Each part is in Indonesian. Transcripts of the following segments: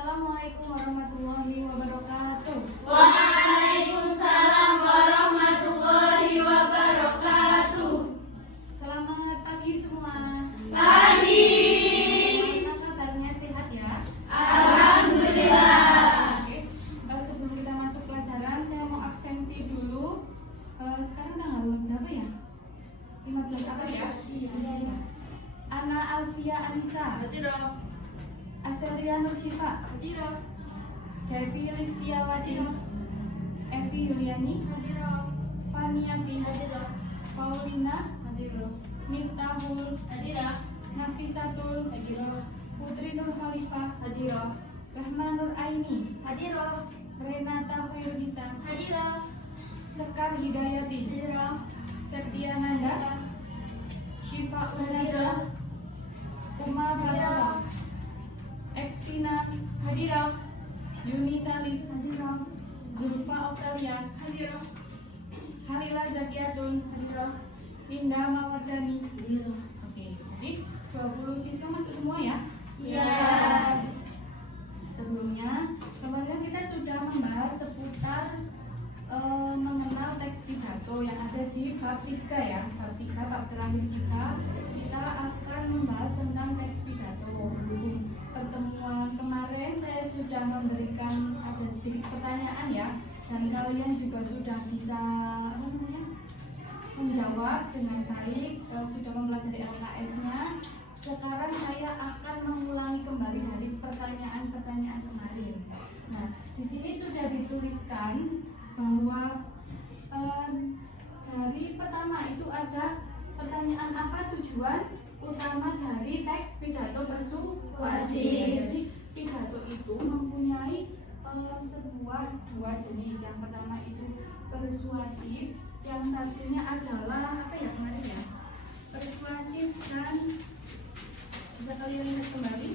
Assalamualaikum warahmatullahi wabarakatuh. Waalaikumsalam warahmatullahi wabarakatuh. Selamat pagi semua. Pagi. Apa kabarnya, sehat ya? Alhamdulillah. Oke. Sebelum kita masuk pelajaran, saya mau absensi dulu. Sekarang tanggal berapa ya? 15 April ya? Iya. Ana Alfia Anissa, Hadiroh. Asteria Nursyifa, Hadiroh. Devi Listiawati, Evi Yuliani, Hadiroh. Faniati, Hadiroh. Paulina, Hadiroh. Miftahul, Hadiroh. Nafisatul, Hadiroh. Putri Nur Khalifah, Hadiroh. Rahma Nur Aini, Hadiroh. Renata Khairunisa, Hadiroh. Sekar Hidayati, Hadiroh. Septia Nanda, Syifa Unajah, Uma Pratama, Eksvina, Hadiroh. Yuni Salis, Hadiroh. Zulfa Octavia, Hadiroh. Halila Zakiatun, Hadiroh. Indah Mawardani. Hadiroh. Oke, jadi 20 siswa masuk semua ya? Iya. Sebelumnya, kemarin kita sudah membahas seputar mengenal teks pidato yang ada di bab 3 ya. Bab 3, bab terakhir kita akan membahas tentang teks pidato. Pertemuan kemarin saya sudah memberikan ada sedikit pertanyaan ya, dan kalian juga sudah bisa menjawab dengan baik, sudah mempelajari LKS-nya. Sekarang saya akan mengulangi kembali dari pertanyaan-pertanyaan kemarin. Nah, di sini sudah dituliskan bahwa dari pertama itu ada pertanyaan apa tujuan utama dari teks pidato persuasif. Jadi pidato itu mempunyai dua jenis. Yang pertama itu persuasif, yang satunya adalah apa ya kemarin ya? Persuasif dan bisa kalian lihat kembali.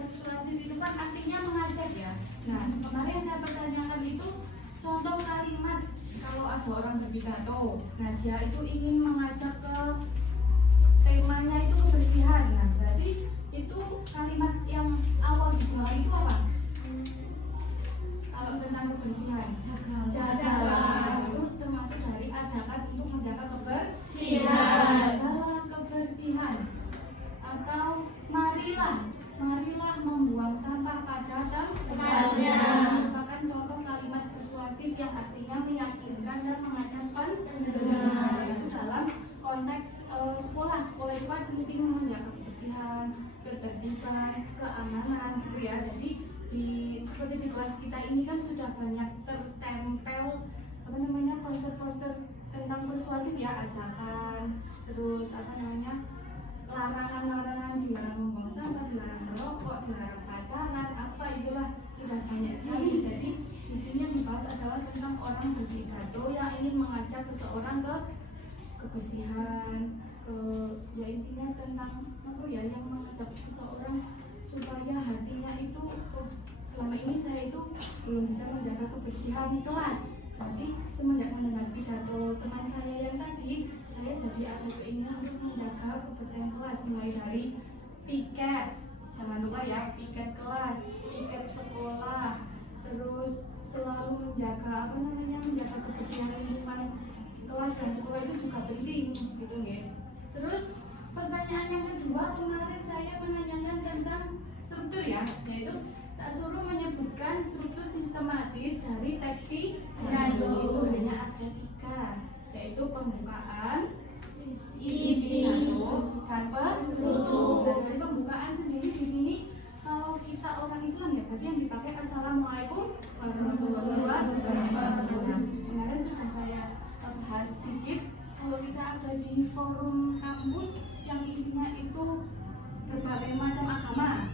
Persuasif itu kan artinya mengajak ya. Nah, kemarin saya pertanyakan itu contoh kalimat kalau ada orang berpidato. Nah, dia itu ingin mengajak ke temanya itu kebersihan. Nah, berarti itu kalimat yang awal dimulai itu apa? Kalau tentang kebersihan, jagalah, itu termasuk dari ajakan untuk menjaga kebersihan. Jagalah kebersihan. Atau marilah membuang sampah pada tempatnya. Merupakan contoh kalimat persuasif yang artinya meyakinkan dan mengajak pendengar. Itu dalam konteks sekolah itu kan penting menjaga kebersihan, ketertiban, keamanan gitu ya. Jadi seperti di kelas kita ini kan sudah banyak tertempel poster-poster tentang persuasif ya, ajakan, terus larangan-larangan, dilarang membuang sampah, dilarang merokok, dilarang pacaran, apa itulah sudah banyak sekali. Jadi di sini yang dibahas adalah tentang orang berpidato yang ingin mengajak seseorang ke kebersihan, ya intinya tentang yang mengajak seseorang supaya hatinya itu selama ini saya itu belum bisa menjaga kebersihan kelas. Nanti semenjak mendengar pidato teman saya yang tadi, saya jadi ada keinginan untuk menjaga kebersihan kelas, mulai dari piket, jangan lupa ya, piket kelas, piket sekolah, terus selalu menjaga menjaga kebersihan lingkungan kelas dan sekolah itu juga penting gitu ya. Terus pertanyaan yang kedua, kemarin saya menanyakan tentang struktur ya, yaitu tak suruh menyebutkan struktur sistematis dari teks pidato. Itu hanya ada 3, yaitu pembukaan, isi pidato, dan penutup. Dan dari pembukaan sendiri di sini kalau kita orang Islam ya, berarti yang dipakai Assalamualaikum warahmatullahi wabarakatuh. Kemarin sudah saya bahas sedikit. Kalau kita ada di forum kampus yang isinya itu berbagai macam agama,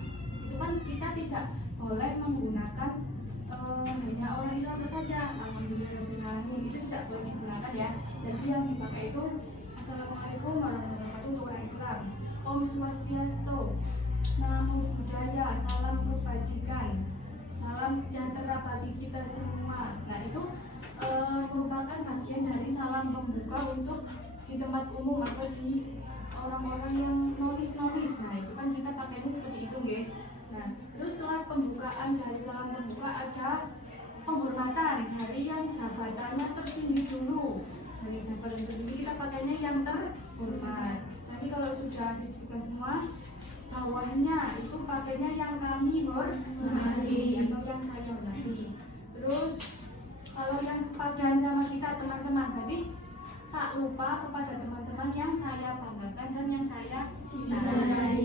itu kan kita tidak boleh menggunakan hanya orang Islam saja. Alhamdulillah, itu tidak boleh digunakan ya. Jadi yang dipakai itu Assalamualaikum warahmatullahi wabarakatuh untuk orang Islam. Om Swastiastu, Namo Buddhaya, salam kebajikan, salam sejahtera bagi kita semua. Nah itu merupakan bagian dari salam pembuka untuk di tempat umum atau di orang-orang yang non nonis. Nah, itu kan kita pakainya seperti itu, nggih. Nah, terus setelah pembukaan dari salam terbuka ada penghormatan dari yang jabatannya tertinggi dulu. Dari jabatan tertinggi kita pakainya yang terhormat. Jadi kalau sudah disebutkan semua, bawahnya itu pakainya yang kami hormati atau yang saya hormati. Terus kalau yang sepadan sama kita teman-teman, tadi tak lupa kepada teman-teman yang saya banggakan dan yang saya cintai.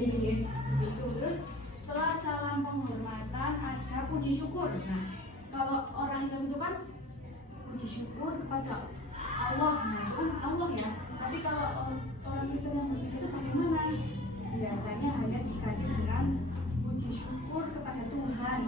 Itu. Terus setelah salam penghormatan ada puji syukur. Nah, kalau orang Islam itu kan puji syukur kepada Allah. Nah, itu kan Allah ya. Tapi kalau orang Islam yang berbeda itu bagaimana? Biasanya hanya diganti dengan puji syukur kepada Tuhan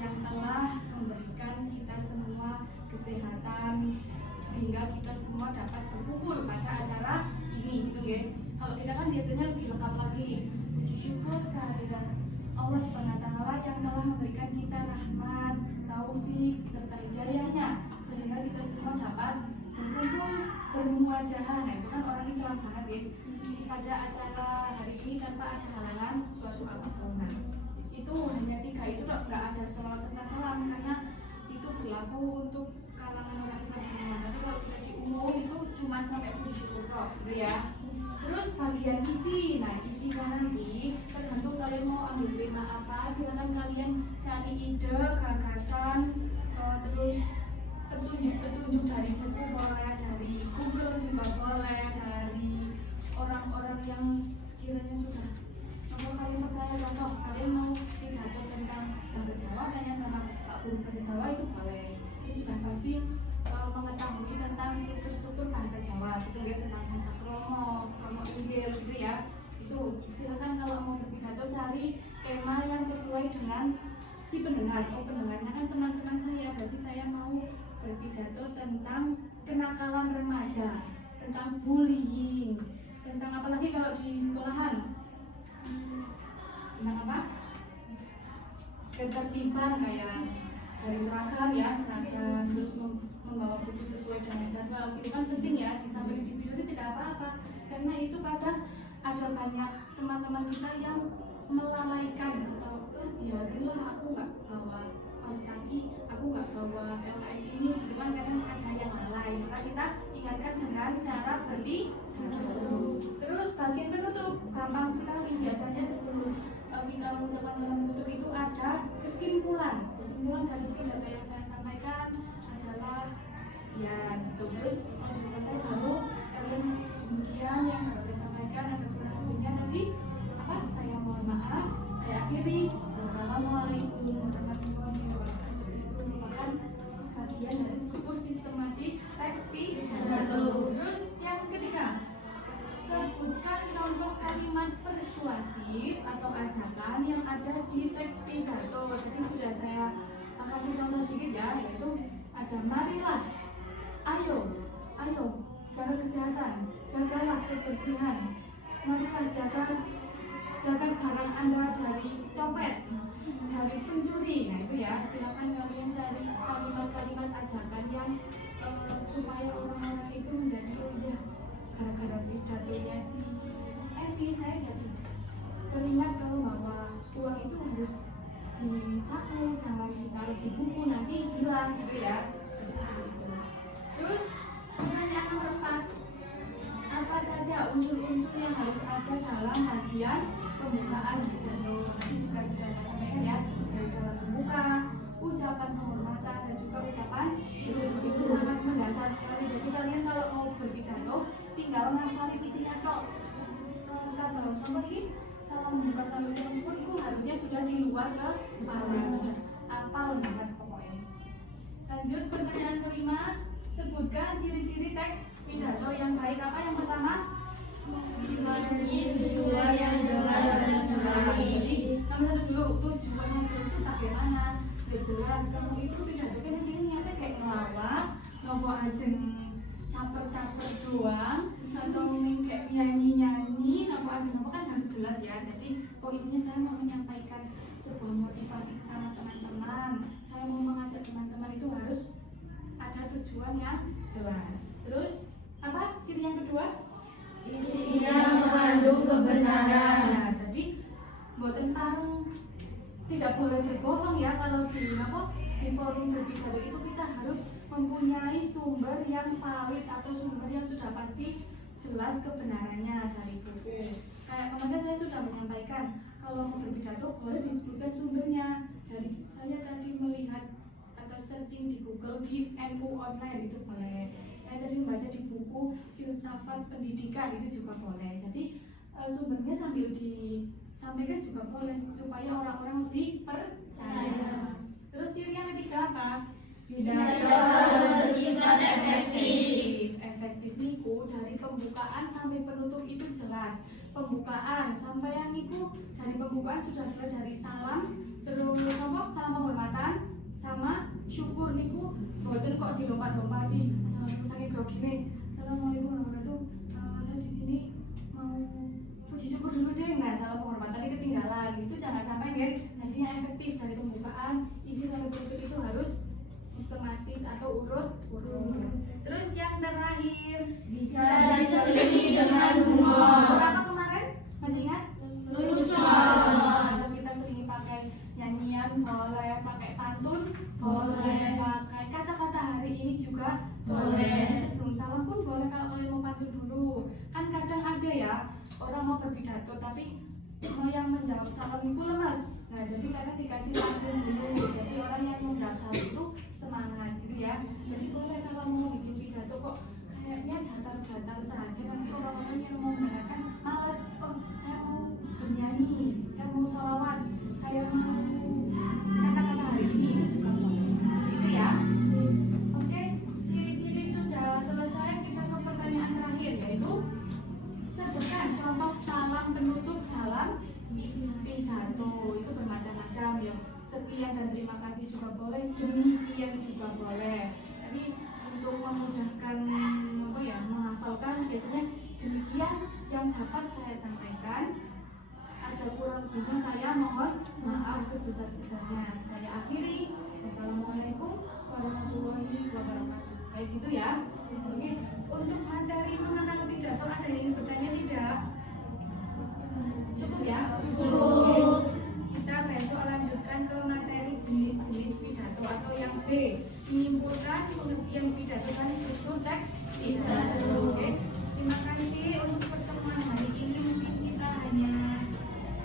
yang telah memberikan kita semua kesehatan sehingga kita semua dapat berkumpul pada acara ini, gitu nggih. Kalau kita kan biasanya lebih lengkap lagi, puji syukur kehadiran Allah Subhanahu wa taala yang telah memberikan kita rahmat, taufik serta hidayahnya sehingga kita semua dapat berkumpul bermuajahah. Nah, itu kan orang Islam banget ya. Pada acara hari ini tanpa ada halangan suatu apapun. Nah, itu hanya 3 itu nggak ada sholat serta salam karena itu berlaku untuk kalangan orang Islam semua. Tapi kalau kita di umum itu cuma sampai puji syukur kok, gitu ya. Terus bagian isi, nah isinya nanti tergantung kalian mau ambil tema apa. Silakan kalian cari ide, gagasan, terus petunjuk dari buku boleh, dari Google juga boleh, dari orang-orang yang sekiranya sudah. Kalau kalian percaya contoh kalian mau pidato tentang bahasa Jawa, tanya sama Pak Guru bahasa Jawa itu boleh. Itu sudah pasti mengetahui tentang struktur bahasa Jawa, gitu ya, tentang bahasa kromo inggil gitu ya. Itu silakan kalau mau berpidato cari tema yang sesuai dengan si pendengar. Pendengarnya kan teman-teman saya, berarti saya mau berpidato tentang kenakalan remaja, tentang bullying, tentang apalagi kalau di sekolahan, tentang apa? Ketertiban kayak dari seragam ya, seragam, terus membawa buku sesuai dengan jadwal. Itu kan penting ya, disampaikan di video itu tidak apa-apa, karena itu kadang ada banyak teman-teman kita yang melalaikan atau biarinlah aku nggak bawa kaos kaki, aku nggak bawa LKS ini, gitu kan kadang ada yang lalai. Maka kita ingatkan dengan cara berpidato. Terus bagian penutup gampang sekali, biasanya sebelum kita mengucapkan salam penutup itu ada kesimpulan dari pidato yang saya sampaikan adalah sekian. Terus kalau sudah selesai baru kalian demikian yang harus saya sampaikan, ada kurang lebihnya tadi apa? Saya mohon maaf, saya akhiri. Wassalamualaikum warahmatullahi wabarakatuh. Itu merupakan bagian dari struktur sistematis teks pidato. Terus yang ketiga, sebutkan contoh kalimat persuasif atau ajakan yang ada di teks pidato. Jadi sudah saya kasih contoh sedikit ya, yaitu ada marilah, ayo, jaga kesehatan, jagalah kebersihan, marilah jaga barang Anda dari copet, dari pencuri. Nah itu ya, silakan kalian cari kalimat-kalimat ajakan yang supaya orang-orang itu menjadi oh iya, gara-gara pidatonya si Evi saya jadi teringat kalau bahwa uang itu harus di saku, jangan ditaruh di buku nanti hilang, gitu ya. Terus pertanyaan nomor 4, apa saja unsur-unsur yang harus ada dalam bagian pembukaan pidato? Tadi juga sudah saya sampaikan ya, dari jalan pembuka, ucapan penghormatan dan juga ucapan syukur. Itu sangat mendasar sekali. Jadi kalian kalau mau berpidato tinggal ngafalin isinya tok. Kalau contoh ini salam membuka sambil ucapan syukur itu harusnya sudah di luar kepala, sudah apal banget pokoknya. Lanjut pertanyaan kelima, sebutkan ciri-ciri teks pidato yang baik. Apa yang pertama? Tujuan yang jelas dan jelas. Jadi nomor 1 dulu, tujuan yang jelas itu bagaimana? Udah jelas, kamu itu pidato kan ini nyata kayak ngelawak, nopo ajeng caper-caper doang, atau kayak nyanyi-nyanyi, nopo ajeng nopo kan harus jelas ya. Jadi isinya saya mau menyampaikan sebuah motivasi sama teman-teman, saya mau mengajak teman-teman itu harus ada tujuan yang jelas. Terus apa ciri yang kedua? Isinya mengandung kebenaran. Mboten pareng, tidak boleh berbohong ya. Kalau di forum berpidato itu kita harus mempunyai sumber yang valid atau sumber yang sudah pasti jelas kebenarannya dari buku. Kayak kemarin saya sudah menyampaikan, kalau mau berpidato boleh disebutkan sumbernya. Dari saya tadi melihat atau searching di Google di NU online itu boleh. Saya tadi membaca di buku filsafat pendidikan itu juga boleh. Jadi sumbernya sambil disampaikan juga boleh supaya orang-orang lebih percaya. Terus ciri yang ketiga apa? Pidato bersifat efektif. Efektif niku dari pembukaan sampai penutup itu jelas. Pembukaan sampai yang niku dari pembukaan sudah jelas dari salam, terus salam penghormatan sama syukur niku boten kok dilompat-lompati. Assalamualaikum saking grogi nih. Assalamualaikum warahmatullahi wabarakatuh. Saya di sini mau puji syukur dulu deh. Nah, salam penghormatannya ketinggalan. Itu jangan sampai ya. Jadinya efektif dari pembukaan isi sampai penutup itu harus sistematis atau urut. Terus yang terakhir Bisa diselingi dengan humor. apa kemarin? Masih ingat? Lucu. Atau kita sering pakai nyanyian boleh, pakai pantun boleh, pakai kata-kata hari ini juga boleh. Jadi sebelum salam pun boleh kalau kalian mau pantun dulu. Kan kadang ada ya orang mau berpidato tapi yang menjawab salam itu lemas. Nah, jadi kadang dikasih pantun dulu. Jadi orang yang menjawab salam itu semangat gitu ya. Jadi boleh kalau mau bikin pidato kok kayaknya datar-datar saja, nanti orang-orang yang mau mendengarkan males. Oh, saya mau bernyanyi, saya mau sholawat, saya mau kata-kata hari ini, itu juga boleh. Seperti itu ya. Oke, ciri-ciri sudah selesai. Kita ke pertanyaan terakhir, yaitu sebutkan contoh salam penutup dalam pidato. Itu bermacam-macam ya. Sekian dan terima kasih juga boleh, demikian juga boleh. Tapi untuk memudahkan menghafalkan, biasanya demikian yang dapat saya sampaikan. Ada kurang lebihnya saya mohon maaf sebesar-besarnya. Saya akhiri. Wassalamualaikum warahmatullahi wabarakatuh. Kayak gitu ya. Oke. Untuk materi mengenal pidato ada yang ingin bertanya tidak? Cukup ya? Cukup. Kita besok lanjutkan ke materi jenis-jenis pidato atau yang B, menyimpulkan pengertian pidato dan struktur teks pidato. Oke. Terima kasih untuk pertemuan hari ini. Mungkin kita hanya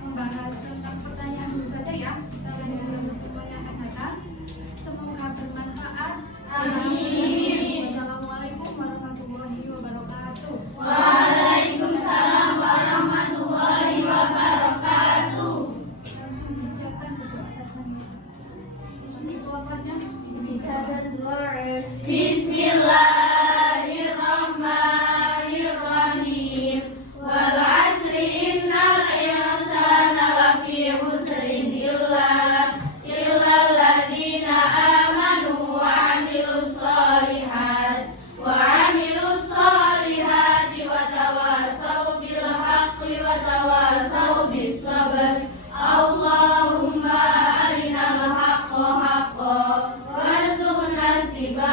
membahas tentang pertanyaan dulu saja ya. Kita lanjut ke pertemuan yang akan datang. Semoga bermanfaat. Amin. Wassalamualaikum warahmatullahi wabarakatuh. Waalaikumsalam warahmatullahi wabarakatuh. Langsung disiapkan berdoa saja. Ini ketua kelasnya. Kita berdoa. Bismillahirrahmanirrahim. Wal 'asri innal insana lafi khusrin illa alladziina aamanu wa 'amilus shalihaati wa tawassaw bil haqqi wa tawassaw bis sabr. Allahumma arinal haqqa haqqan warzuqna ittiba'ah